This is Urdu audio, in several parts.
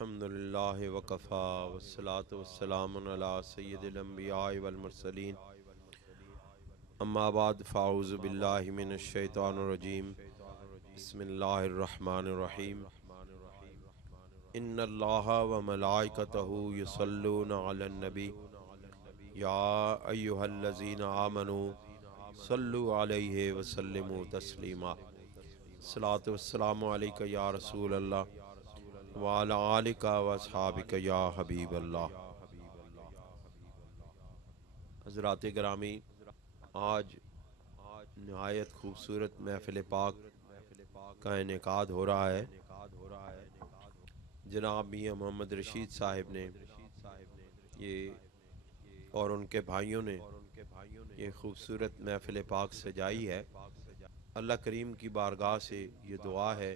الحمدللہ وکفا والصلاة والسلام علی سید الانبیاء والمرسلین اما بعد فاعوذ باللہ من الشیطان الرجیم بسم اللہ الرحمن الرحیم ان اللہ وملائکتہ یصلون علی النبی یا ایہا الذین آمنوا صلوا علیہ وسلموا تسلیما الصلاة والسلام علیکہ یا رسول اللہ وعلی آلک و اصحابک یا حبیب اللہ۔ حضرات گرامی، آج نہایت خوبصورت محفل پاک کا انعقاد ہو رہا ہے۔ جناب میاں محمد رشید صاحب نے یہ اور ان کے بھائیوں نے یہ خوبصورت محفل پاک سجائی ہے۔ اللہ کریم کی بارگاہ سے یہ دعا ہے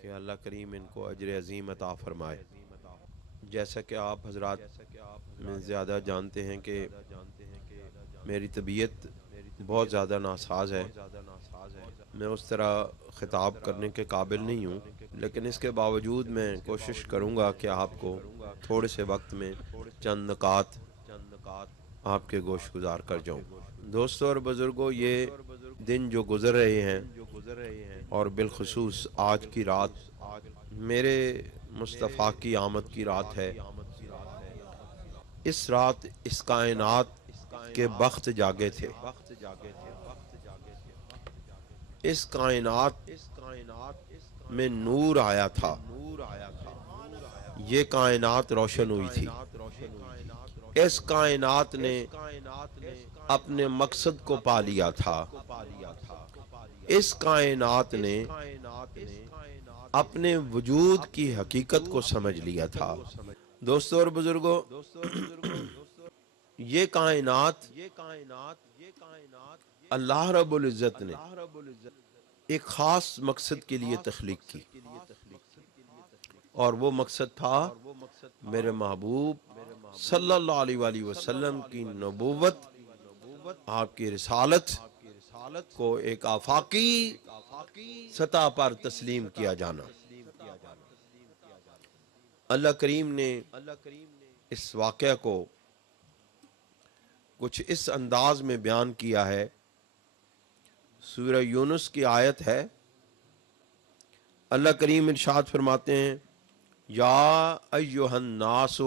کہ اللہ کریم ان کو اجر عظیم عطا فرمائے۔ جیسا کہ آپ حضرات میں زیادہ جانتے ہیں کہ میری طبیعت بہت زیادہ ناساز ہے، میں اس طرح خطاب کرنے کے قابل نہیں ہوں، لیکن اس کے باوجود میں کوشش کروں گا کہ آپ کو تھوڑے سے وقت میں چند نکات آپ کے گوش گزار کر جاؤں۔ دوستو اور بزرگوں، یہ دن جو گزر رہے ہیں اور بالخصوص آج کی رات میرے مصطفیٰ کی آمد کی رات ہے۔ اس رات اس کائنات کے بخت جاگے تھے، اس کائنات میں نور آیا تھا، یہ کائنات روشن ہوئی تھی، اس کائنات نے اپنے مقصد کو پا لیا تھا، اس کائنات نے اپنے وجود کی حقیقت کو سمجھ لیا تھا۔ دوستو اور بزرگوں، یہ کائنات اللہ رب العزت نے ایک خاص مقصد کے لیے تخلیق کی، اور وہ مقصد تھا میرے محبوب صلی اللہ علیہ وآلہ وسلم کی نبوت، آپ کی رسالت کو ایک آفاقی سطح پر تسلیم کیا جانا۔ اللہ کریم نے اس واقعہ کو کچھ اس انداز میں بیان کیا ہے۔ سورہ یونس کی آیت ہے، اللہ کریم ارشاد فرماتے ہیں، یا ایہا الناس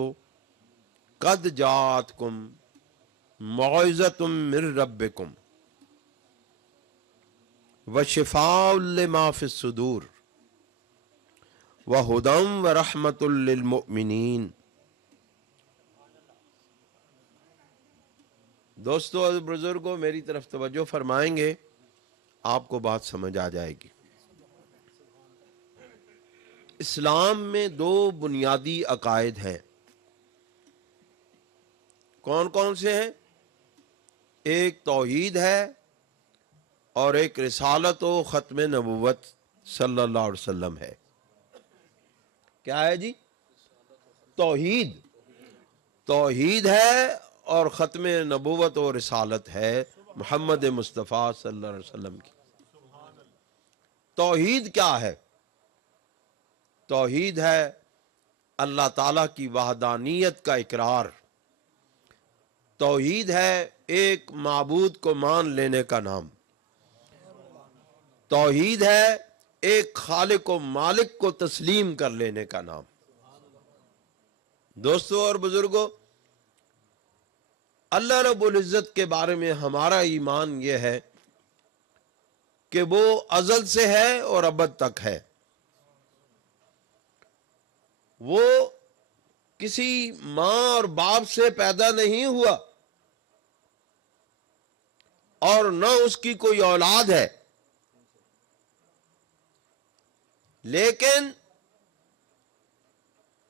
قد جاءتکم موعظۃ من ربکم وشفاء لما فی الصدور وہدی ورحمۃ للمؤمنین۔ دوستو اور بزرگوں، میری طرف توجہ فرمائیں گے، آپ کو بات سمجھ آ جائے گی۔ اسلام میں دو بنیادی عقائد ہیں۔ کون کون سے ہیں؟ ایک توحید ہے اور ایک رسالت و ختم نبوت صلی اللہ علیہ وسلم ہے۔ کیا ہے جی؟ توحید توحید ہے اور ختم نبوت و رسالت ہے محمد مصطفیٰ صلی اللہ علیہ وسلم کی۔ توحید کیا ہے؟ توحید ہے اللہ تعالیٰ کی وحدانیت کا اقرار، توحید ہے ایک معبود کو مان لینے کا نام، توحید ہے ایک خالق و مالک کو تسلیم کر لینے کا نام۔ دوستو اور بزرگوں، اللہ رب العزت کے بارے میں ہمارا ایمان یہ ہے کہ وہ ازل سے ہے اور ابد تک ہے۔ وہ کسی ماں اور باپ سے پیدا نہیں ہوا اور نہ اس کی کوئی اولاد ہے، لیکن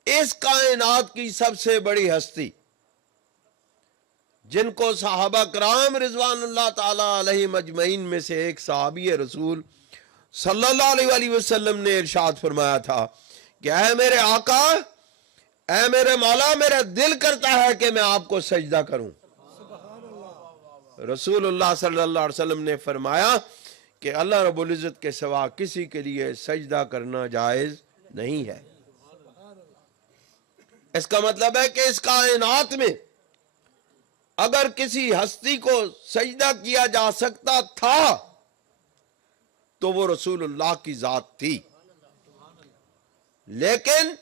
اس کائنات کی سب سے بڑی ہستی، جن کو صحابہ کرام رضوان اللہ تعالی علیہم اجمعین میں سے ایک صحابی رسول صلی اللہ علیہ وآلہ وسلم نے ارشاد فرمایا تھا کہ اے میرے آقا، اے میرے مولا، میرا دل کرتا ہے کہ میں آپ کو سجدہ کروں۔ رسول اللہ صلی اللہ علیہ وسلم نے فرمایا کہ اللہ رب العزت کے سوا کسی کے لیے سجدہ کرنا جائز نہیں ہے۔ اس کا مطلب ہے کہ اس کائنات میں اگر کسی ہستی کو سجدہ کیا جا سکتا تھا تو وہ رسول اللہ کی ذات تھی، لیکن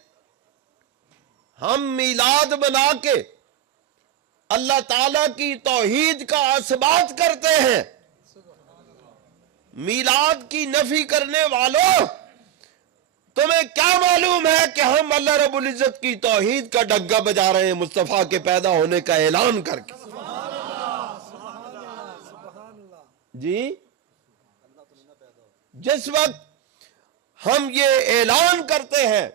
ہم میلاد بنا کے اللہ تعالیٰ کی توحید کا اثبات کرتے ہیں۔ میلاد کی نفی کرنے والوں، تمہیں کیا معلوم ہے کہ ہم اللہ رب العزت کی توحید کا ڈگا بجا رہے ہیں مصطفیٰ کے پیدا ہونے کا اعلان کر کے؟ جی، جس وقت ہم یہ اعلان کرتے ہیں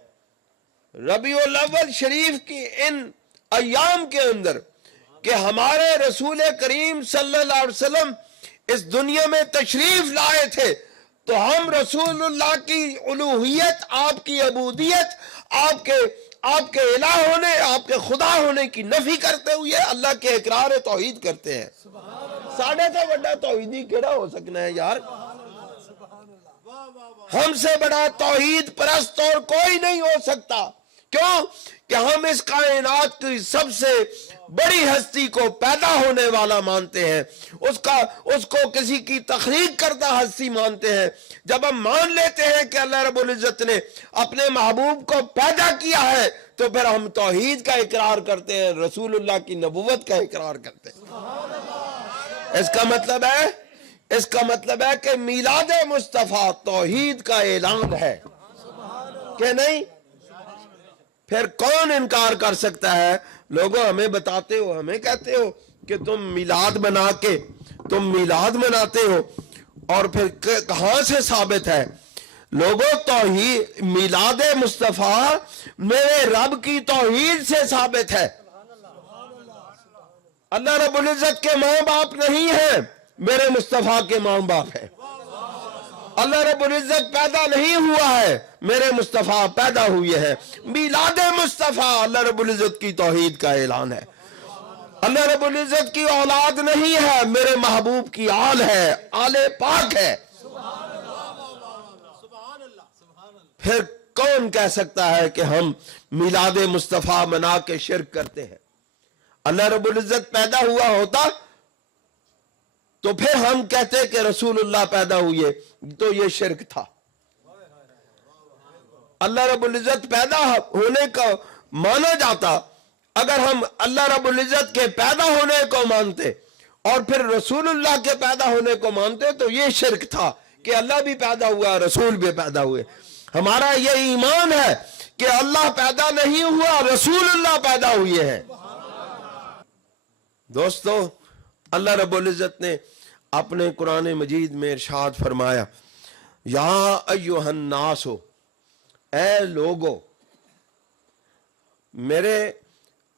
ربیع الاول شریف کی ان ایام کے اندر کہ ہمارے رسول کریم صلی اللہ علیہ وسلم اس دنیا میں تشریف لائے تھے، تو ہم رسول اللہ کی الوہیت، آپ کی عبودیت، آپ کے الہ ہونے، آپ کے خدا ہونے کی نفی کرتے ہوئے اللہ کے اقرار توحید کرتے ہیں۔ ساڑھے سے بڑا توحیدی کیڑا ہو سکنا ہے یار؟ ہم سے بڑا توحید پرست اور کوئی نہیں ہو سکتا۔ کیوں کہ ہم اس کائنات کی سب سے بڑی ہستی کو پیدا ہونے والا مانتے ہیں، اس کو کسی کی تخلیق کردہ ہستی مانتے ہیں۔ جب ہم مان لیتے ہیں کہ اللہ رب العزت نے اپنے محبوب کو پیدا کیا ہے تو پھر ہم توحید کا اقرار کرتے ہیں، رسول اللہ کی نبوت کا اقرار کرتے ہیں۔ اس کا مطلب ہے کہ میلاد مصطفیٰ توحید کا اعلان ہے کہ نہیں؟ پھر کون انکار کر سکتا ہے؟ لوگوں ہمیں بتاتے ہو، ہمیں کہتے ہو کہ تم میلاد مناتے ہو، اور پھر کہاں سے ثابت ہے؟ لوگوں توحید میلاد مصطفیٰ میرے رب کی توحید سے ثابت ہے۔ اللہ رب العزت کے ماں باپ نہیں ہیں، میرے مصطفیٰ کے ماں باپ ہیں۔ اللہ رب العزت پیدا نہیں ہوا ہے، میرے مصطفیٰ پیدا ہوئے ہیں۔ میلاد مصطفیٰ اللہ رب العزت کی توحید کا اعلان ہے۔ اللہ رب العزت کی اولاد نہیں ہے، میرے محبوب کی آل ہے، آل پاک ہے۔ پھر کون کہہ سکتا ہے کہ ہم میلاد مصطفیٰ منا کے شرک کرتے ہیں؟ اللہ رب العزت پیدا ہوا ہوتا تو پھر ہم کہتے کہ رسول اللہ پیدا ہوئے، تو یہ شرک تھا۔ اللہ رب العزت پیدا ہونے کا مانا جاتا، اگر ہم اللہ رب العزت کے پیدا ہونے کو مانتے اور پھر رسول اللہ کے پیدا ہونے کو مانتے تو یہ شرک تھا کہ اللہ بھی پیدا ہوا، رسول بھی پیدا ہوئے۔ ہمارا یہ ایمان ہے کہ اللہ پیدا نہیں ہوا، رسول اللہ پیدا ہوئے ہیں۔ دوستو، اللہ رب العزت نے اپنے قرآن مجید میں ارشاد فرمایا، یا ایھا الناس، اے لوگو، میرے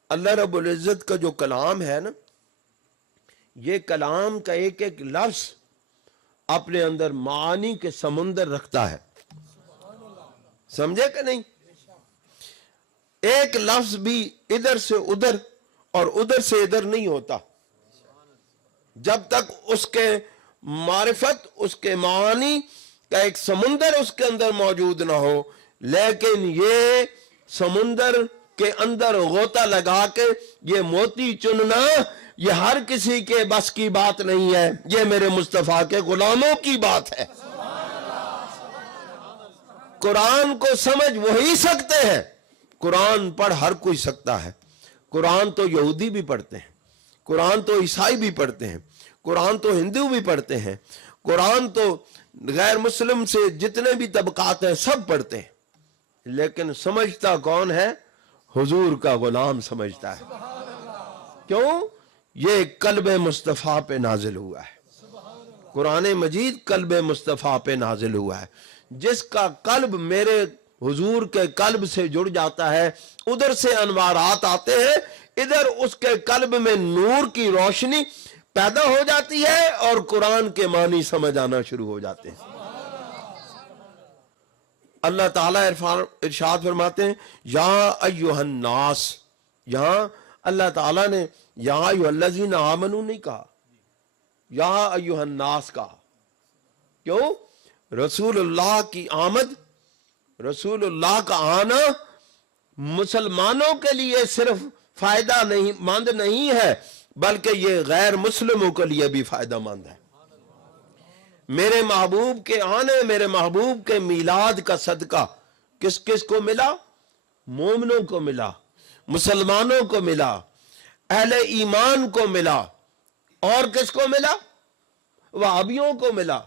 اللہ رب العزت کا جو کلام ہے نا، یہ کلام کا ایک ایک لفظ اپنے اندر معانی کے سمندر رکھتا ہے۔ سمجھے کہ نہیں؟ ایک لفظ بھی ادھر سے ادھر اور ادھر سے ادھر نہیں ہوتا جب تک اس کے معرفت، اس کے معانی کا ایک سمندر اس کے اندر موجود نہ ہو۔ لیکن یہ سمندر کے اندر غوطہ لگا کے یہ موتی چننا، یہ ہر کسی کے بس کی بات نہیں ہے، یہ میرے مصطفیٰ کے غلاموں کی بات ہے۔ قرآن کو سمجھ وہی سکتے ہیں، قرآن پڑھ ہر کوئی سکتا ہے۔ قرآن تو یہودی بھی پڑھتے ہیں، قرآن تو عیسائی بھی پڑھتے ہیں، قرآن تو ہندو بھی پڑھتے ہیں، قرآن تو غیر مسلم سے جتنے بھی طبقات ہیں سب پڑھتے ہیں، لیکن سمجھتا کون ہے؟ حضور کا غلام سمجھتا ہے۔ کیوں؟ یہ قلب مصطفیٰ پہ نازل ہوا ہے، قرآن مجید قلب مصطفیٰ پہ نازل ہوا ہے۔ جس کا قلب میرے حضور کے قلب سے جڑ جاتا ہے، ادھر سے انوارات آتے ہیں، ادھر اس کے قلب میں نور کی روشنی پیدا ہو جاتی ہے اور قرآن کے معنی سمجھ آنا شروع ہو جاتے ہیں۔ اللہ تعالیٰ ارشاد فرماتے ہیں، یا ایھا الناس، یہاں اللہ تعالیٰ نے یا ایھا الذین آمنوا نہیں کہا، یا ایھا الناس کہا۔ کیوں؟ رسول اللہ کی آمد، رسول اللہ کا آنا مسلمانوں کے لیے صرف فائدہ نہیں مند نہیں ہے بلکہ یہ غیر مسلموں کے لیے بھی فائدہ مند ہے۔ میرے محبوب کے آنے، میرے محبوب کے میلاد کا صدقہ کس کس کو ملا؟ مومنوں کو ملا، مسلمانوں کو ملا، اہل ایمان کو ملا، اور کس کو ملا؟ وہابیوں کو ملا،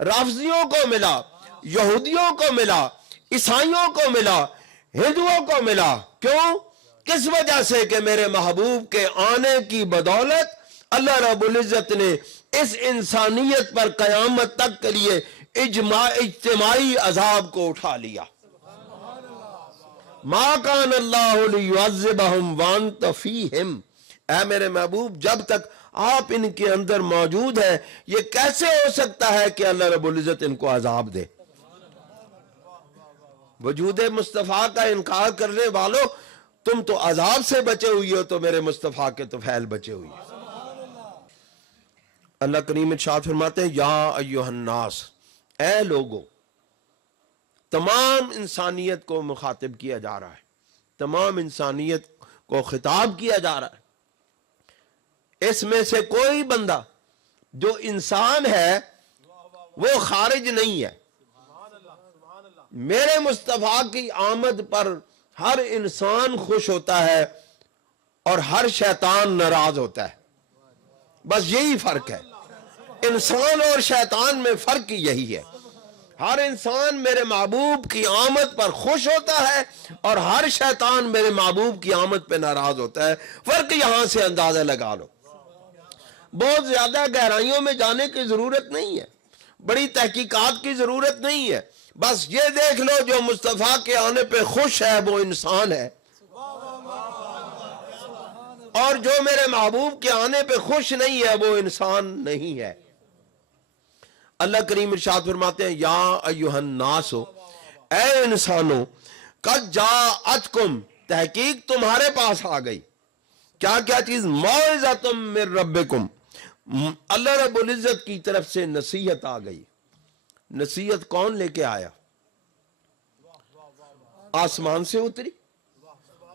رافضیوں کو ملا، یہودیوں کو ملا، عیسائیوں کو ملا، ہندوؤں کو ملا۔ کیوں؟ کس وجہ سے کہ میرے محبوب کے آنے کی بدولت اللہ رب العزت نے اس انسانیت پر قیامت تک کے لیے اجتماعی عذاب کو اٹھا لیا۔ ما کان اللہ لیعذبہم وانت فیہم، اے میرے محبوب جب تک آپ ان کے اندر موجود ہیں یہ کیسے ہو سکتا ہے کہ اللہ رب العزت ان کو عذاب دے؟ وجود مصطفیٰ کا انکار کرنے والوں، تم تو عذاب سے بچے ہوئی ہو تو میرے مصطفیٰ کے تو فعل بچے ہوئی ہو۔ اللہ کریم ارشاد فرماتے ہیں یا ایھا الناس، اے لوگو، تمام انسانیت کو مخاطب کیا جا رہا ہے، تمام انسانیت کو خطاب کیا جا رہا ہے۔ اس میں سے کوئی بندہ جو انسان ہے وہ خارج نہیں ہے۔ میرے مصطفیٰ کی آمد پر ہر انسان خوش ہوتا ہے اور ہر شیطان ناراض ہوتا ہے، بس یہی فرق ہے۔ انسان اور شیطان میں فرق یہی ہے۔ ہر انسان میرے محبوب کی آمد پر خوش ہوتا ہے اور ہر شیطان میرے محبوب کی آمد پہ ناراض ہوتا ہے۔ فرق یہاں سے اندازہ لگا لو، بہت زیادہ گہرائیوں میں جانے کی ضرورت نہیں ہے، بڑی تحقیقات کی ضرورت نہیں ہے، بس یہ دیکھ لو جو مصطفیٰ کے آنے پہ خوش ہے وہ انسان ہے، اور جو میرے محبوب کے آنے پہ خوش نہیں ہے وہ انسان نہیں ہے۔ اللہ کریم ارشاد فرماتے ہیں یا ایھا الناس، اے انسانوں، قد جاءتکم، تحقیق تمہارے پاس آ گئی، کیا کیا چیز؟ موعظۃ من ربکم، اللہ رب العزت کی طرف سے نصیحت آ گئی۔ نصیحت کون لے کے آیا؟ آسمان سے اتری،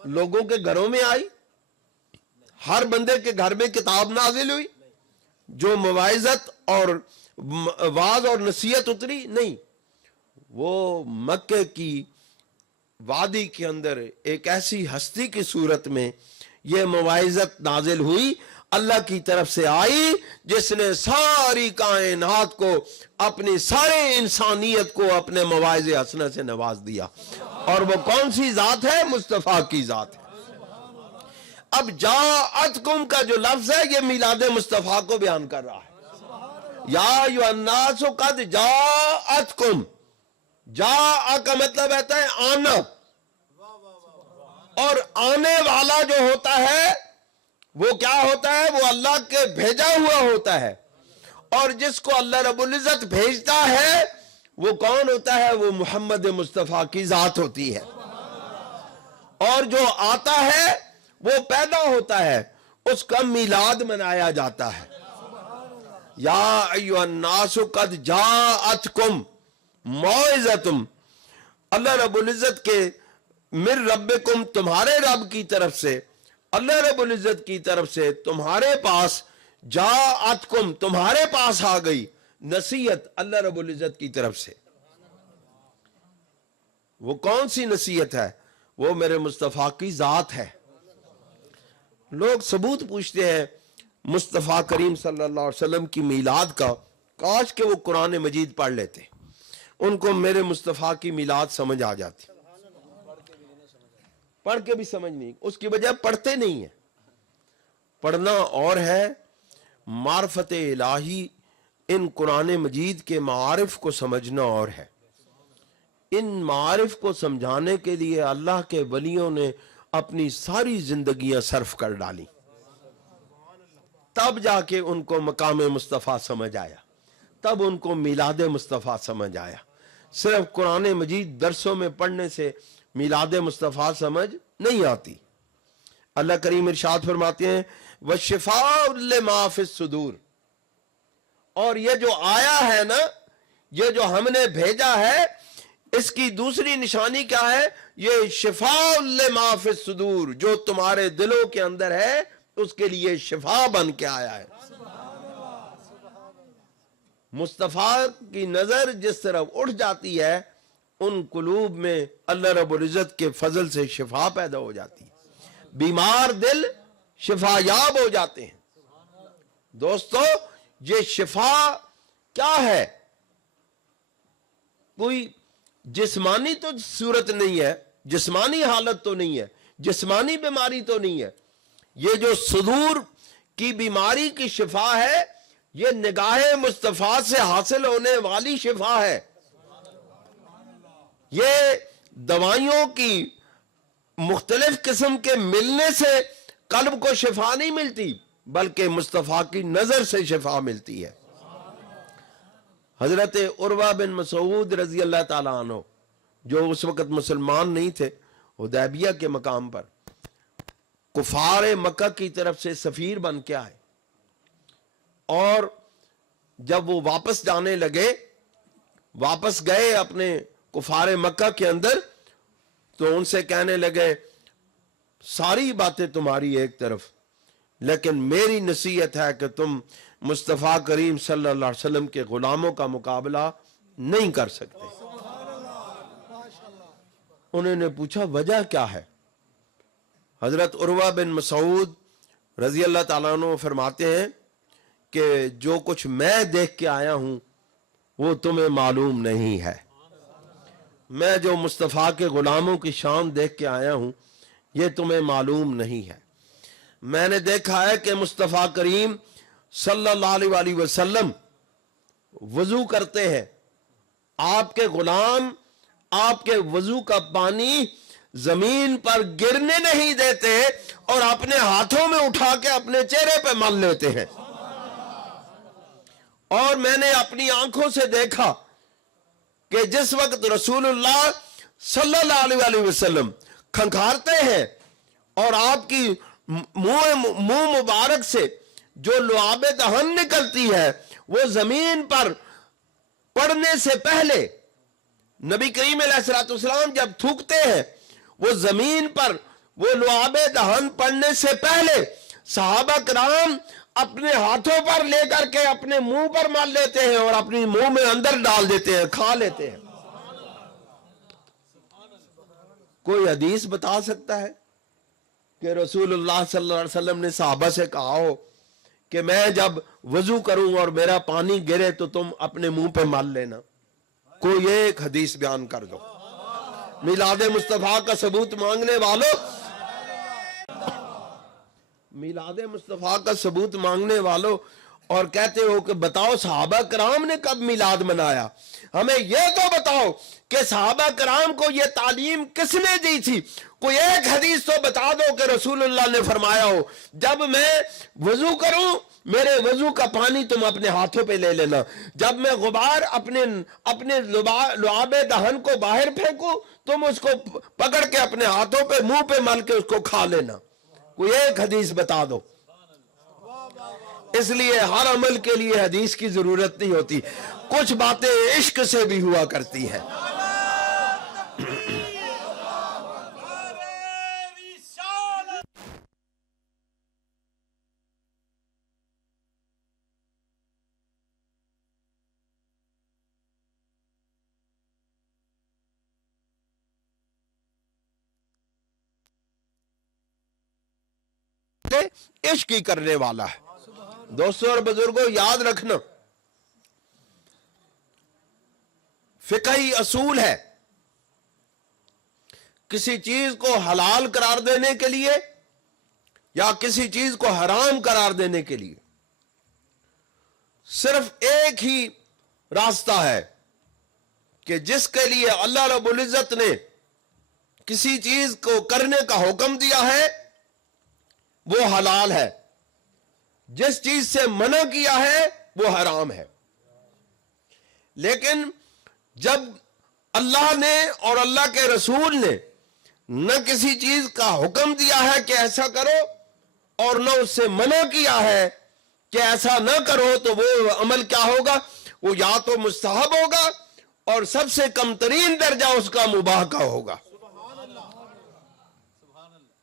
لوگوں کے گھروں میں آئی، ہر بندے کے گھر میں کتاب نازل ہوئی جو مواعظت اور واعظ اور نصیحت اتری؟ نہیں، وہ مکے کی وادی کے اندر ایک ایسی ہستی کی صورت میں یہ مواعظت نازل ہوئی، اللہ کی طرف سے آئی، جس نے ساری کائنات کو، اپنی سارے انسانیت کو اپنے مواعظ حسنہ سے نواز دیا، اور وہ کون سی ذات ہے؟ مصطفیٰ کی ذات ہے۔ اب جاءتکم کا جو لفظ ہے یہ میلاد مصطفیٰ کو بیان کر رہا ہے۔ یا ایھا الناس قد جاءتکم، جاء کا مطلب ہوتا ہے آنا، اور آنے والا جو ہوتا ہے وہ کیا ہوتا ہے؟ وہ اللہ کے بھیجا ہوا ہوتا ہے، اور جس کو اللہ رب العزت بھیجتا ہے وہ کون ہوتا ہے؟ وہ محمد مصطفیٰ کی ذات ہوتی ہے، اور جو آتا ہے وہ پیدا ہوتا ہے، اس کا میلاد منایا جاتا ہے۔ یا ایھا الناس قد جاءتکم موعظۃ، اللہ رب العزت کے من ربکم، تمہارے رب کی طرف سے، اللہ رب العزت کی طرف سے تمہارے پاس، جاءتکم تمہارے پاس آ گئی نصیحت اللہ رب العزت کی طرف سے۔ وہ کون سی نصیحت ہے؟ وہ میرے مصطفیٰ کی ذات ہے۔ لوگ ثبوت پوچھتے ہیں مصطفیٰ کریم صلی اللہ علیہ وسلم کی میلاد کا، کاش کہ وہ قرآن مجید پڑھ لیتے، ان کو میرے مصطفیٰ کی میلاد سمجھ آ جاتی، پڑھ کے بھی سمجھ نہیں، اس کی وجہ پڑھتے نہیں ہیں۔ پڑھنا اور ہے، معرفت الہی، ان قرآن مجید کے معارف کو سمجھنا اور ہے۔ ان معارف کو سمجھانے کے لیے اللہ کے ولیوں نے اپنی ساری زندگیاں صرف کر ڈالی، تب جا کے ان کو مقام مصطفیٰ سمجھ آیا، تب ان کو میلاد مصطفیٰ سمجھ آیا۔ صرف قرآن مجید درسوں میں پڑھنے سے میلاد مصطفیٰ سمجھ نہیں آتی۔ اللہ کریم ارشاد فرماتے ہیں وَالشِّفَاءُ لِمَا فِي الصُّدُورِ، اور یہ جو آیا ہے نا، یہ جو ہم نے بھیجا ہے، اس کی دوسری نشانی کیا ہے؟ یہ شفاء لما فی الصدور، جو تمہارے دلوں کے اندر ہے اس کے لیے شفا بن کے آیا ہے۔ مصطفیٰ کی نظر جس طرف اٹھ جاتی ہے ان قلوب میں اللہ رب العزت کے فضل سے شفا پیدا ہو جاتی ہے، بیمار دل شفا یاب ہو جاتے ہیں۔ دوستو یہ شفا کیا ہے؟ کوئی جسمانی تو صورت نہیں ہے، جسمانی حالت تو نہیں ہے، جسمانی بیماری تو نہیں ہے۔ یہ جو صدور کی بیماری کی شفا ہے یہ نگاہ مصطفیٰ سے حاصل ہونے والی شفا ہے۔ یہ دوائیوں کی مختلف قسم کے ملنے سے قلب کو شفا نہیں ملتی، بلکہ مصطفیٰ کی نظر سے شفا ملتی ہے۔ حضرت عروہ بن مسعود رضی اللہ تعالیٰ عنہ جو اس وقت مسلمان نہیں تھے، حدیبیہ کے مقام پر کفار مکہ کی طرف سے سفیر بن کے آئے، اور جب وہ واپس جانے لگے، واپس گئے اپنے کفار مکہ کے اندر، تو ان سے کہنے لگے ساری باتیں تمہاری ایک طرف، لیکن میری نصیحت ہے کہ تم مصطفیٰ کریم صلی اللہ علیہ وسلم کے غلاموں کا مقابلہ نہیں کر سکتے۔ انہوں نے پوچھا وجہ کیا ہے؟ حضرت عروہ بن مسعود رضی اللہ تعالیٰ عنہ فرماتے ہیں کہ جو کچھ میں دیکھ کے آیا ہوں وہ تمہیں معلوم نہیں ہے۔ میں جو مصطفیٰ کے غلاموں کی شان دیکھ کے آیا ہوں یہ تمہیں معلوم نہیں ہے۔ میں نے دیکھا ہے کہ مصطفیٰ کریم صلی اللہ علیہ وسلم وضو کرتے ہیں، آپ کے غلام آپ کے وضو کا پانی زمین پر گرنے نہیں دیتے اور اپنے ہاتھوں میں اٹھا کے اپنے چہرے پہ مل لیتے ہیں۔ اور میں نے اپنی آنکھوں سے دیکھا کہ جس وقت رسول اللہ صلی اللہ علیہ وسلم کھنکھارتے ہیں اور آپ کی منہ مبارک سے جو لعاب دہن نکلتی ہے وہ زمین پر پڑنے سے پہلے، نبی کریم علیہ السلام جب تھوکتے ہیں وہ زمین پر وہ لعاب دہن پڑنے سے پہلے صحابہ کرام اپنے ہاتھوں پر لے کر کے اپنے منہ پر مال لیتے ہیں اور اپنی منہ میں اندر ڈال دیتے ہیں، کھا لیتے ہیں۔ کوئی حدیث بتا سکتا ہے کہ رسول اللہ صلی اللہ علیہ وسلم نے صحابہ سے کہا ہو کہ میں جب وضو کروں اور میرا پانی گرے تو تم اپنے منہ پہ مال لینا؟ کوئی ایک حدیث بیان کر دو۔ میلاد مصطفیٰ کا ثبوت مانگنے والوں، میلاد مصطفیٰ کا ثبوت مانگنے والوں، اور کہتے ہو کہ بتاؤ صحابہ کرام نے کب میلاد منایا؟ ہمیں یہ تو بتاؤ کہ صحابہ کرام کو یہ تعلیم کس نے دی تھی؟ کوئی ایک حدیث تو بتا دو کہ رسول اللہ نے فرمایا ہو جب میں وضو کروں میرے وضو کا پانی تم اپنے ہاتھوں پہ لے لینا، جب میں غبار اپنے لعاب دہن کو باہر پھینکوں تم اس کو پکڑ کے اپنے ہاتھوں پہ منہ پہ مل کے اس کو کھا لینا۔ کوئی ایک حدیث بتا دو۔ اس لیے ہر عمل کے لیے حدیث کی ضرورت نہیں ہوتی، کچھ باتیں عشق سے بھی ہوا کرتی ہیں۔ عشق ہی کرنے والا ہے۔ دوستوں اور بزرگوں یاد رکھنا، فقہی اصول ہے، کسی چیز کو حلال قرار دینے کے لیے یا کسی چیز کو حرام قرار دینے کے لیے صرف ایک ہی راستہ ہے کہ جس کے لیے اللہ رب العزت نے کسی چیز کو کرنے کا حکم دیا ہے وہ حلال ہے، جس چیز سے منع کیا ہے وہ حرام ہے۔ لیکن جب اللہ نے اور اللہ کے رسول نے نہ کسی چیز کا حکم دیا ہے کہ ایسا کرو اور نہ اس سے منع کیا ہے کہ ایسا نہ کرو، تو وہ عمل کیا ہوگا؟ وہ یا تو مستحب ہوگا اور سب سے کم ترین درجہ اس کا مباح کا ہوگا۔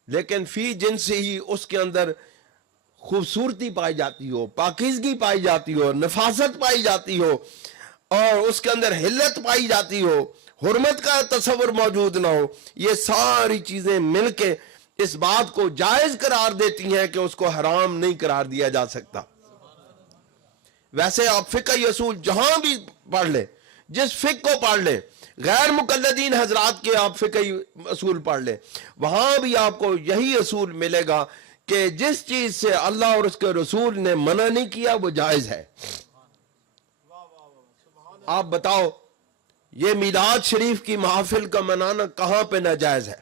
لیکن فی جنس ہی اس کے اندر خوبصورتی پائی جاتی ہو، پاکیزگی پائی جاتی ہو، نفاست پائی جاتی ہو، اور اس کے اندر حلت پائی جاتی ہو، حرمت کا تصور موجود نہ ہو، یہ ساری چیزیں مل کے اس بات کو جائز قرار دیتی ہیں کہ اس کو حرام نہیں قرار دیا جا سکتا۔ ویسے آپ فقہی اصول جہاں بھی پڑھ لیں، جس فقہ کو پڑھ لیں، غیر مقلدین حضرات کے آپ فقہی اصول پڑھ لیں، وہاں بھی آپ کو یہی اصول ملے گا کہ جس چیز سے اللہ اور اس کے رسول نے منع نہیں کیا وہ جائز ہے۔ آپ بتاؤ یہ میلاد شریف کی محافل کا منانا کہاں پہ ناجائز ہے؟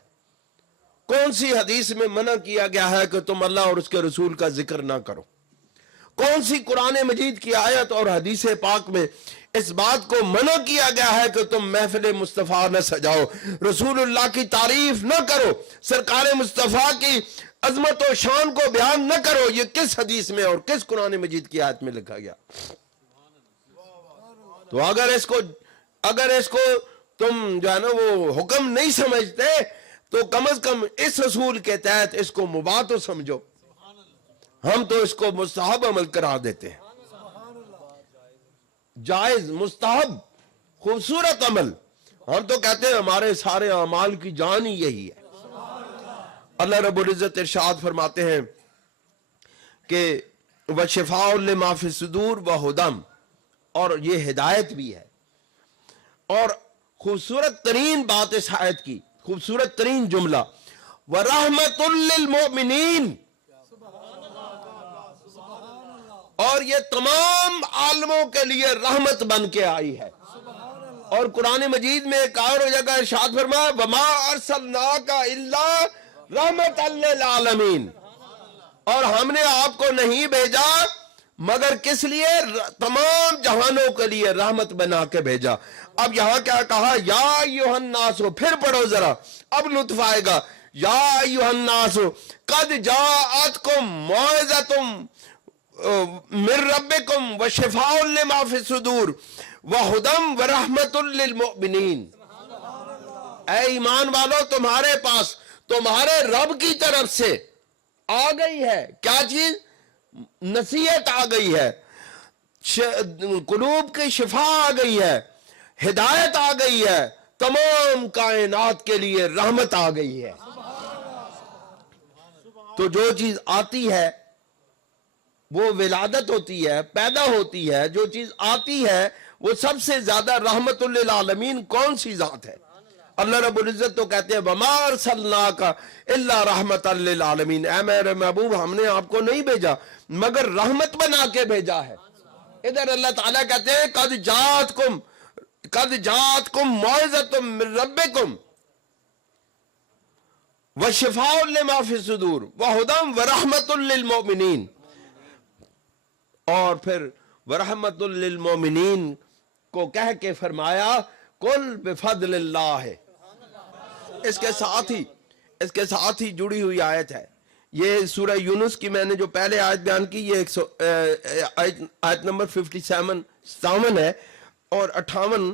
کون سی حدیث میں منع کیا گیا ہے کہ تم اللہ اور اس کے رسول کا ذکر نہ کرو؟ کون سی قرآن مجید کی آیت اور حدیث پاک میں اس بات کو منع کیا گیا ہے کہ تم محفل مصطفیٰ نہ سجاؤ، رسول اللہ کی تعریف نہ کرو، سرکار مصطفیٰ کی عظمت و شان کو بیان نہ کرو؟ یہ کس حدیث میں اور کس قرآن مجید کی آیت میں لکھا گیا؟ تو اگر اس کو تم جو ہے نا وہ حکم نہیں سمجھتے تو کم از کم اس اصول کے تحت اس کو مباح تو سمجھو۔ ہم تو اس کو مستحب عمل قرار دیتے ہیں، جائز، مستحب، خوبصورت عمل۔ ہم تو کہتے ہیں ہمارے سارے اعمال کی جان ہی یہی ہے۔ اللہ رب العزت ارشاد فرماتے ہیں کہ وَشِفَاءٌ لِمَا فِی الصُّدُورِ وَہُدًى، اور یہ ہدایت بھی ہے۔ اور خوبصورت ترین بات اس آیت کی، خوبصورت ترین جملہ، وَرَحْمَةٌ لِّلْمُؤْمِنِينَ، اور یہ تمام عالموں کے لیے رحمت بن کے آئی ہے۔ اور قرآن مجید میں ایک اور جگہ ارشاد فرمایا وَمَا أَرْسَلْنَاكَ إِلَّا رَحْمَةً لِّلْعَالَمِينَ، اور ہم نے آپ کو نہیں بھیجا مگر کس لیے؟ تمام جہانوں کے لیے رحمت بنا کے بھیجا۔ اب یہاں کیا کہا؟ یا ایھا الناس، پھر پڑھو ذرا، اب لطف آئے گا۔ یا ایھا الناس قد جاءتکم موعظۃ من ربکم وشفاء لما فی الصدور وہدی ورحمۃ للمؤمنین۔ اے ایمان والو، تمہارے پاس تمہارے رب کی طرف سے آ گئی ہے کیا چیز؟ نصیحت آ گئی ہے، قلوب کی شفا آ گئی ہے، ہدایت آ گئی ہے، تمام کائنات کے لیے رحمت آ گئی ہے۔ تو جو چیز آتی ہے وہ ولادت ہوتی ہے، پیدا ہوتی ہے، جو چیز آتی ہے وہ سب سے زیادہ رحمت للعالمین کون سی ذات ہے؟ اللہ رب العزت تو کہتے ہیں وَمَا أَرْسَلْنَاكَ إِلَّا رَحْمَةً لِّلْعَالَمِينَ، اے میرے محبوب ہم نے آپ کو نہیں بھیجا مگر رحمت بنا کے بھیجا ہے۔ ادھر اللہ تعالیٰ کہتے ہیں قَدْ جَاءَتْكُم مَوْعِظَةٌ مِّن رَبِّكُمْ وَشِفَاءٌ لِمَا فِي الصُّدُورِ وَهُدًى وَرَحْمَةٌ لِّلْمُؤْمِنِينَ، اور پھر وَرَحْمَةٌ لِّلْمُؤْمِنِينَ کو کہہ کے فرمایا قُلْ بِفَضْلِ اللَّهِ۔ اس کے ساتھ ہی جڑی ہوئی آیت ہے یہ سورہ یونس کی، میں نے جو پہلے آیت بیان کی یہ آیت نمبر 57 ہے، اور 58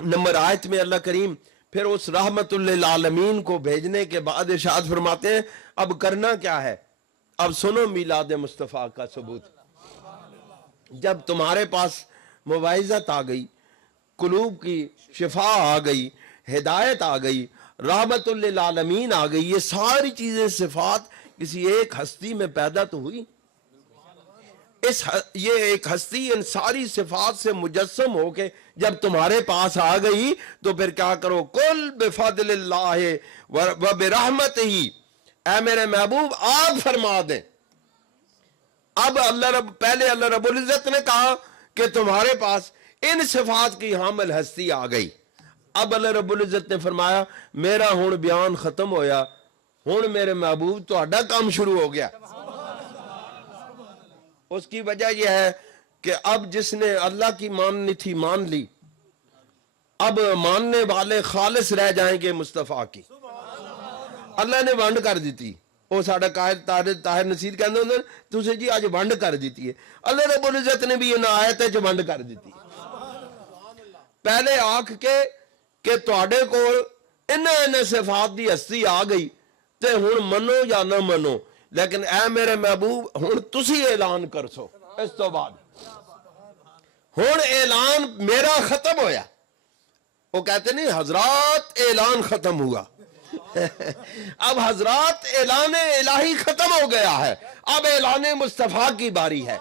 نمبر آیت میں اللہ کریم پھر اس رحمت للعالمین کو بھیجنے کے بعد ارشاد فرماتے ہیں اب کرنا کیا ہے؟ اب سنو میلاد مصطفیٰ کا ثبوت۔ جب تمہارے پاس مواعظت آ گئی، قلوب کی شفا آ گئی، ہدایت آ گئی، رحمت للعالمین آ گئی، یہ ساری چیزیں صفات کسی ایک ہستی میں پیدا تو ہوئی۔ یہ ایک ہستی ان ساری صفات سے مجسم ہو کے جب تمہارے پاس آ گئی تو پھر کیا کرو؟ قل بفضل اللہ وبرحمتہ، اے میرے محبوب آپ فرما دیں۔ اب پہلے اللہ رب العزت نے کہا کہ تمہارے پاس ان صفات کی حامل ہستی آ گئی، اب اللہ رب العزت نے فرمایا میرا ہون بیان ختم ہویا، ہون میرے محبوب تہاڈا کام شروع ہو گیا۔ اس کی وجہ یہ ہے کہ اب جس نے اللہ کی ماننی تھی مان لی، اب ماننے والے خالص رہ جائیں گے مصطفیٰ کی۔ اللہ نے ونڈ کر دیتی، وہ ساڑھا قائد طاہر نصیر کہنے ہوتے ہیں تو جی آج ونڈ کر دیتی ہے، اللہ رب العزت نے بھی یہ آیت ہے جو ونڈ کر دیتی ہے۔ پہلے آنکھ کے کہ تواڈے کو انہیں صفات دی ہستی آ گئی، تے ہن منو یا نہ منو، لیکن اے میرے محبوب ہن تسی اعلان کر سو۔ اس تو بعد ہن اعلان میرا ختم ہویا، وہ کہتے نہیں حضرات اعلان ختم ہوا اب حضرات اعلان الہی ختم ہو گیا ہے، اب اعلان مصطفیٰ کی باری ہے۔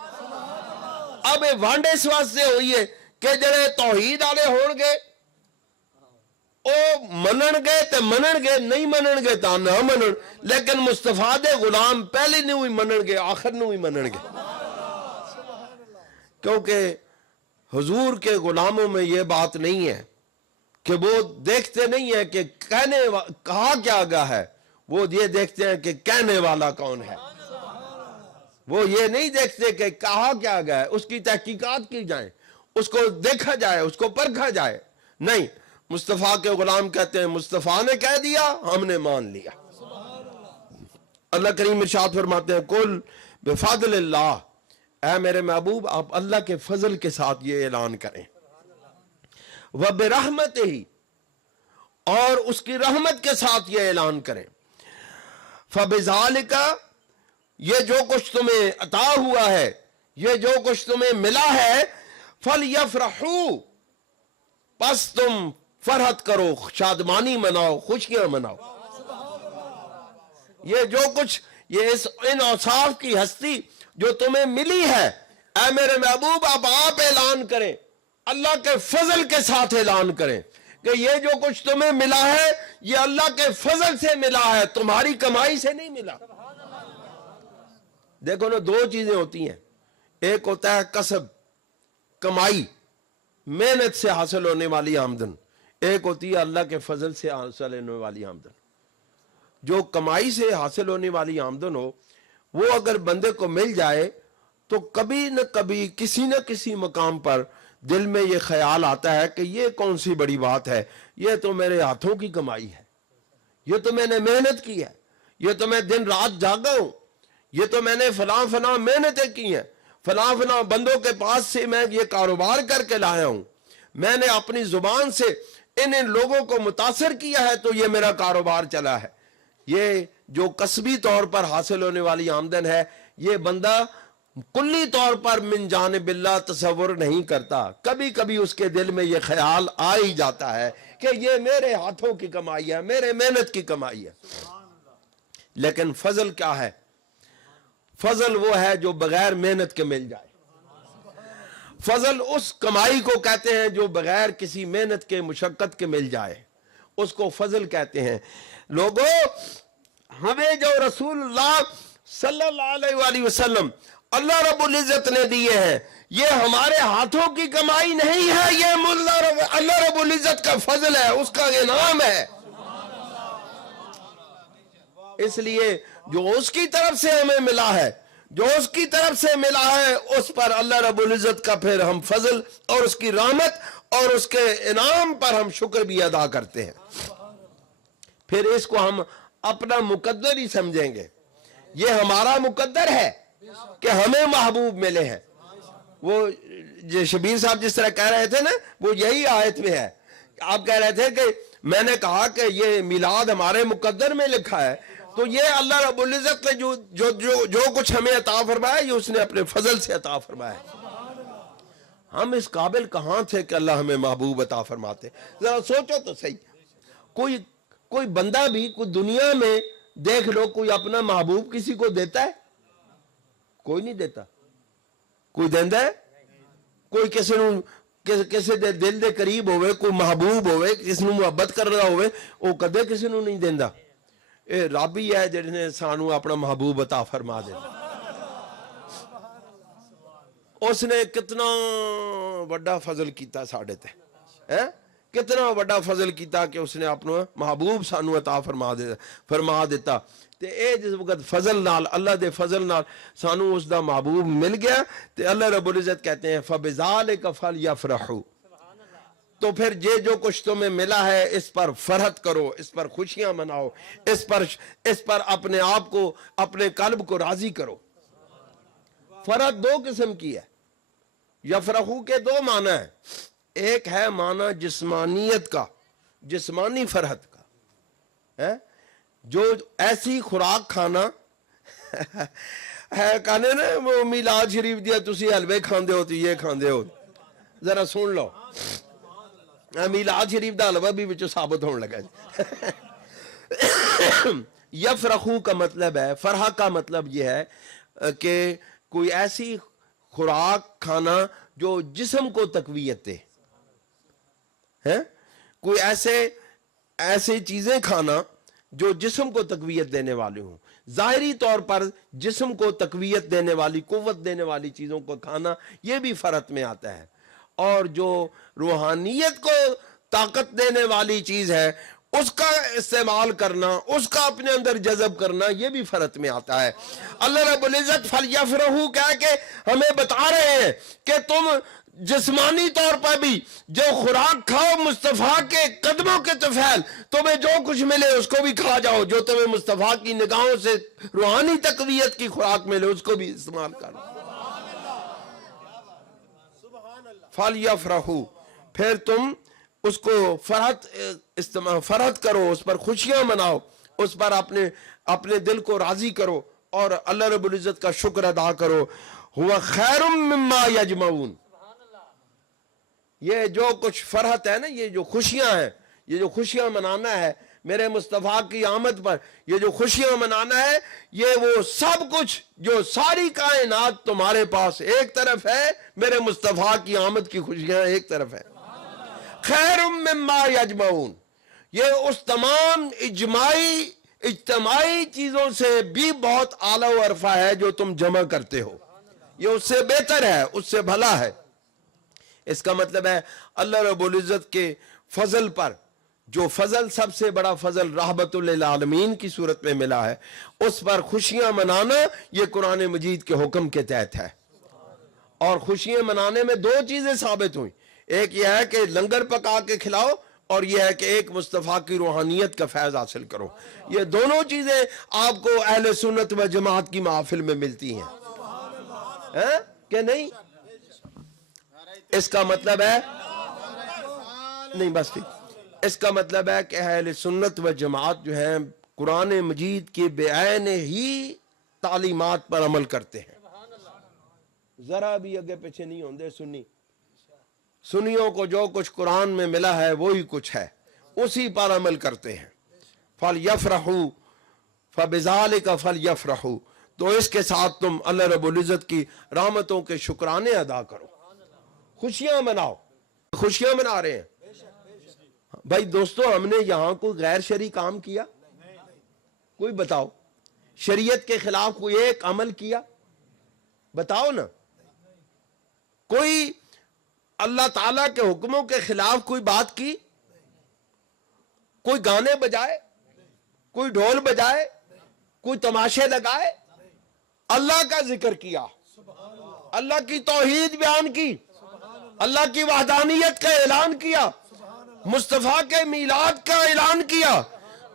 اب وانڈے اس واسطے ہوئی ہے کہ جڑے توحید والے ہون گے او منن گے تے منن گے، نہیں منن گے تا نہ منن، لیکن مصطفیٰ دے غلام پہلے نہیں ہوئی منن گے، آخر نہیں ہوئی منن گے، کیونکہ حضور کے غلاموں میں یہ بات نہیں ہے کہ وہ دیکھتے نہیں ہیں کہ کہا کیا گیا ہے، وہ یہ دیکھتے ہیں کہ کہنے والا کون ہے۔ وہ یہ نہیں دیکھتے کہ کہا کیا گیا ہے، اس کی تحقیقات کی جائیں، اس کو دیکھا جائے، اس کو پرکھا جائے، نہیں، مصطفیٰ کے غلام کہتے ہیں مصطفیٰ نے کہہ دیا ہم نے مان لیا۔ اللہ کریم ارشاد فرماتے ہیں قل بفضل اللہ، اے میرے محبوب آپ اللہ کے فضل کے ساتھ یہ اعلان کریں، وَبِرَحْمَتِهِ، اور اس کی رحمت کے ساتھ یہ اعلان کریں، فَبِذَالِكَ، یہ جو کچھ تمہیں عطا ہوا ہے، یہ جو کچھ تمہیں ملا ہے، فَلْيَفْرَحُوا، پس تم فرحت کرو، شادمانی مناؤ، خوشیاں مناؤ۔ یہ جو کچھ ان اوصاف کی ہستی جو تمہیں ملی ہے، اے میرے محبوب آپ اعلان کریں، اللہ کے فضل کے ساتھ اعلان کریں کہ یہ جو کچھ تمہیں ملا ہے یہ اللہ کے فضل سے ملا ہے، تمہاری کمائی سے نہیں ملا۔ دیکھو نا، دو چیزیں ہوتی ہیں، ایک ہوتا ہے کسب، کمائی، محنت سے حاصل ہونے والی آمدن، ایک ہوتی ہے اللہ کے فضل سے حاصل ہونے والی آمدن۔ جو کمائی سے حاصل ہونے والی آمدن ہو، وہ اگر بندے کو مل جائے تو کبھی نہ کبھی کسی نہ کسی مقام پر دل میں یہ خیال آتا ہے کہ یہ کون سی بڑی بات ہے، یہ تو میرے ہاتھوں کی کمائی ہے، یہ تو میں نے محنت کی ہے، یہ تو میں دن رات جاگا ہوں، یہ تو میں نے فلاں محنتیں کی ہیں، فلاں بندوں کے پاس سے میں یہ کاروبار کر کے لایا ہوں، میں نے اپنی زبان سے ان لوگوں کو متاثر کیا ہے تو یہ میرا کاروبار چلا ہے۔ یہ جو قصبی طور پر حاصل ہونے والی آمدن ہے، یہ بندہ کلی طور پر من جانب اللہ تصور نہیں کرتا، کبھی کبھی اس کے دل میں یہ خیال آ ہی جاتا ہے کہ یہ میرے ہاتھوں کی کمائی ہے، میرے محنت کی کمائی ہے۔ لیکن فضل کیا ہے؟ فضل وہ ہے جو بغیر محنت کے مل جائے۔ فضل اس کمائی کو کہتے ہیں جو بغیر کسی محنت کے، مشقت کے مل جائے، اس کو فضل کہتے ہیں۔ لوگوں، ہمیں جو رسول اللہ صلی اللہ علیہ وآلہ وسلم اللہ رب العزت نے دیے ہیں، یہ ہمارے ہاتھوں کی کمائی نہیں ہے، یہ اللہ رب العزت کا فضل ہے، اس کا انعام ہے۔ اس لیے جو اس کی طرف سے ہمیں ملا ہے، جو اس کی طرف سے ملا ہے، اس پر اللہ رب العزت کا پھر ہم فضل اور اس کی رحمت اور اس کے انعام پر ہم شکر بھی ادا کرتے ہیں۔ پھر اس کو ہم اپنا مقدر ہی سمجھیں گے، یہ ہمارا مقدر ہے کہ ہمیں محبوب ملے ہیں۔ وہ شبیر صاحب جس طرح کہہ رہے تھے نا، وہ یہی آیت میں ہے۔ آپ کہہ رہے تھے کہ میں نے کہا کہ یہ میلاد ہمارے مقدر میں لکھا ہے، تو یہ اللہ رب العزت نے جو کچھ ہمیں عطا فرمایا، یہ اس نے اپنے فضل سے عطا فرمایا۔ ہم اس قابل کہاں تھے کہ اللہ ہمیں محبوب عطا فرماتے؟ ذرا سوچو تو صحیح، کوئی بندہ بھی کوئی دنیا میں دیکھ لو، کوئی اپنا محبوب کسی کو دیتا ہے؟ کوئی نہیں دیتا۔ کوئی دیندہ ہے؟ کوئی کسی دے دل دے قریب ہوئے، کوئی محبوب ہوئے، کسی نو محبت کر رہا ہوئے، وہ کدے کسی نو نہیں دیندا۔ اے رب ہی ہے جس نے سانو اپنا محبوب عطا فرما دے۔ اس نے کتنا بڑا فضل کیتا ساڈے تے، کتنا بڑا فضل کیتا کہ اس نے اپنا محبوب سانو عطا فرما دیتا۔ تے اے جس وقت فضل نال، اللہ دے فضل نال سانو اس دا محبوب مل گیا، تے اللہ رب العزت کہتے ہیں فَبِذَالِكَ فَلْيَفْرَحُوا، تو پھر یہ جو کچھ تمہیں ملا ہے اس پر فرحت کرو، اس پر خوشیاں مناؤ، اس پر اپنے آپ کو، اپنے قلب کو راضی کرو۔ فرحت دو قسم کی ہے، یفرحو کے دو معنی ہیں۔ ایک ہے معنی جسمانیت کا، جسمانی فرحت کا، جو ایسی خوراک کھانا ہے کہنے نا وہ میلاد شریف دیا تسی حلوے کھاندے ہو تو یہ کھاندے ہو، ذرا سن لو میلاد شریف دا حلوہ بھی بچو ثابت ہونے لگا یفرحو کا مطلب ہے، فرحہ کا مطلب یہ ہے کہ کوئی ایسی خوراک کھانا جو جسم کو تقویت دے، کوئی ایسے چیزیں کھانا جو جسم کو تقویت دینے والی ہوں۔ ظاہری طور پر جسم کو تقویت دینے والی، قوت دینے والی چیزوں کو کھانا یہ بھی فرت میں آتا ہے، اور جو روحانیت کو طاقت دینے والی چیز ہے اس کا استعمال کرنا، اس کا اپنے اندر جذب کرنا یہ بھی فرت میں آتا ہے۔ اللہ رب العزت فَلْيَفْرَحُوا کہہ کے ہمیں بتا رہے ہیں کہ تم جسمانی طور پر بھی جو خوراک کھاؤ مصطفیٰ کے قدموں کے طفیل، تمہیں جو کچھ ملے اس کو بھی کھا جاؤ، جو تمہیں مصطفیٰ کی نگاہوں سے روحانی تقویت کی خوراک ملے اس کو بھی استعمال کرو۔ فَلْيَفْرَحُوا، پھر تم اس کو فرحت کرو، اس پر خوشیاں مناؤ، اس پر اپنے دل کو راضی کرو اور اللہ رب العزت کا شکر ادا کرو۔ هُوَ خَيْرٌ مِّمَّا يَجْمَعُونَ، یہ جو کچھ فرحت ہے نا، یہ جو خوشیاں ہیں، یہ جو خوشیاں منانا ہے میرے مصطفیٰ کی آمد پر، یہ جو خوشیاں منانا ہے یہ وہ سب کچھ جو ساری کائنات تمہارے پاس ایک طرف ہے، میرے مصطفیٰ کی آمد کی خوشیاں ایک طرف ہے۔ خیر مما یجمعون، یہ اس تمام اجتماعی چیزوں سے بھی بہت اعلیٰ و عرفہ ہے جو تم جمع کرتے ہو، یہ اس سے بہتر ہے، اس سے بھلا ہے۔ اس کا مطلب ہے اللہ رب العزت کے فضل پر، جو فضل سب سے بڑا فضل رحمت للعالمین کی صورت میں ملا ہے، اس پر خوشیاں منانا یہ قرآن مجید کے حکم کے تحت ہے۔ اور خوشیاں منانے میں دو چیزیں ثابت ہوئیں، ایک یہ ہے کہ لنگر پکا کے کھلاؤ، اور یہ ہے کہ ایک مصطفیٰ کی روحانیت کا فیض حاصل کرو۔ یہ دونوں چیزیں آپ کو اہل سنت و جماعت کی محافل میں ملتی ہیں کہ نہیں؟ اس کا مطلب ہے نہیں، بس ٹھیک، اس کا مطلب ہے کہ اہل سنت و جماعت جو ہیں قرآن مجید کے بعین ہی تعلیمات پر عمل کرتے ہیں، ذرا بھی اگے پیچھے نہیں ہوندے۔ سنیوں کو جو کچھ قرآن میں ملا ہے وہی کچھ ہے، اسی پر عمل کرتے ہیں۔ فَلْيَفْرَحُوا فَبِذَلِكَ فَلْيَفْرَحُوا، تو اس کے ساتھ تم اللہ رب العزت کی رحمتوں کے شکرانے ادا کرو، خوشیاں مناؤ۔ خوشیاں منا رہے ہیں بھائی دوستو، ہم نے یہاں کوئی غیر شرعی کام کیا؟ کوئی بتاؤ، شریعت کے خلاف کوئی ایک عمل کیا؟ بتاؤ نا۔ کوئی اللہ تعالیٰ کے حکموں کے خلاف کوئی بات کی؟ کوئی گانے بجائے، کوئی ڈھول بجائے، کوئی تماشے لگائے؟ اللہ کا ذکر کیا، اللہ کی توحید بیان کی، اللہ کی وحدانیت کا اعلان کیا، مصطفیٰ کے میلاد کا اعلان کیا،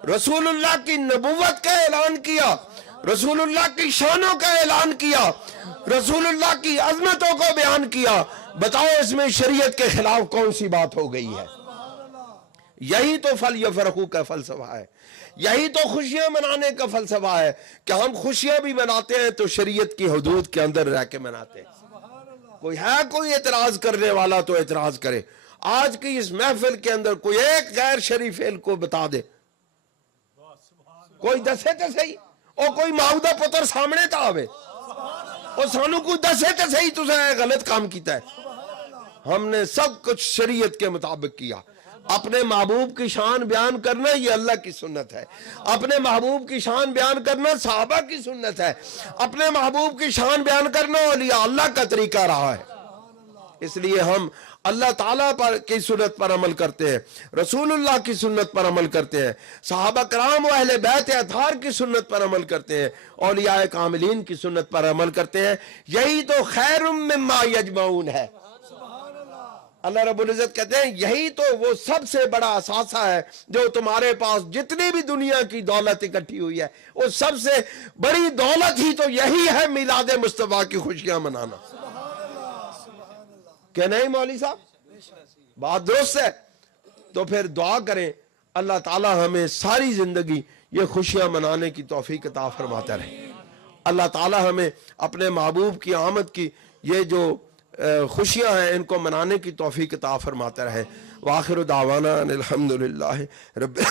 رسول اللہ کی نبوت کا اعلان کیا، رسول اللہ کی شانوں کا اعلان کیا، رسول اللہ کی عظمتوں کو بیان کیا۔ بتاؤ اس میں شریعت کے خلاف کون سی بات ہو گئی ہے؟ یہی تو فَلْيَفْرَحُوا کا فلسفہ ہے، یہی تو خوشیاں منانے کا فلسفہ ہے کہ ہم خوشیاں بھی مناتے ہیں تو شریعت کی حدود کے اندر رہ کے مناتے ہیں۔ کوئی اعتراض کرنے والا تو اعتراض کرے۔ آج کی اس محفل کے اندر کوئی ایک غیر شرعی فعل کو بتا دے، کوئی دسے تے صحیح، اور کوئی معاہدہ پتر سامنے تا آوے اور سانو کوئی دسے تے صحیح تو غلط کام کیتا ہے۔ ہم نے سب کچھ شریعت کے مطابق کیا۔ اپنے محبوب کی شان بیان کرنا یہ اللہ کی سنت ہے، اپنے محبوب کی شان بیان کرنا صحابہ کی سنت ہے، اپنے محبوب کی شان بیان کرنا اولیاء اللہ کا طریقہ رہا ہے۔ اس لیے ہم اللہ تعالیٰ کی سنت پر عمل کرتے ہیں، رسول اللہ کی سنت پر عمل کرتے ہیں، صحابہ کرام و اہل بیت اطہار کی سنت پر عمل کرتے ہیں، اولیاء کاملین کی سنت پر عمل کرتے ہیں۔ یہی تو خیر مما یجمعون ہے۔ اللہ رب العزت کہتے ہیں یہی تو وہ سب سے بڑا اثاثہ ہے جو تمہارے پاس جتنی بھی دنیا کی دولت اکٹھی ہوئی ہے، وہ سب سے بڑی دولت ہی تو یہی ہے، میلاد مصطفیٰ کی خوشیاں منانا۔ کہ نہیں مولوی صاحب؟ بات درست ہے۔ تو پھر دعا کریں اللہ تعالی ہمیں ساری زندگی یہ خوشیاں منانے کی توفیق عطا فرماتا رہے۔ اللہ تعالی ہمیں اپنے محبوب کی آمد کی یہ جو خوشیاں ہیں ان کو منانے کی توفیق عطا فرماتا رہے۔ وآخر دعوانا الحمدللہ رب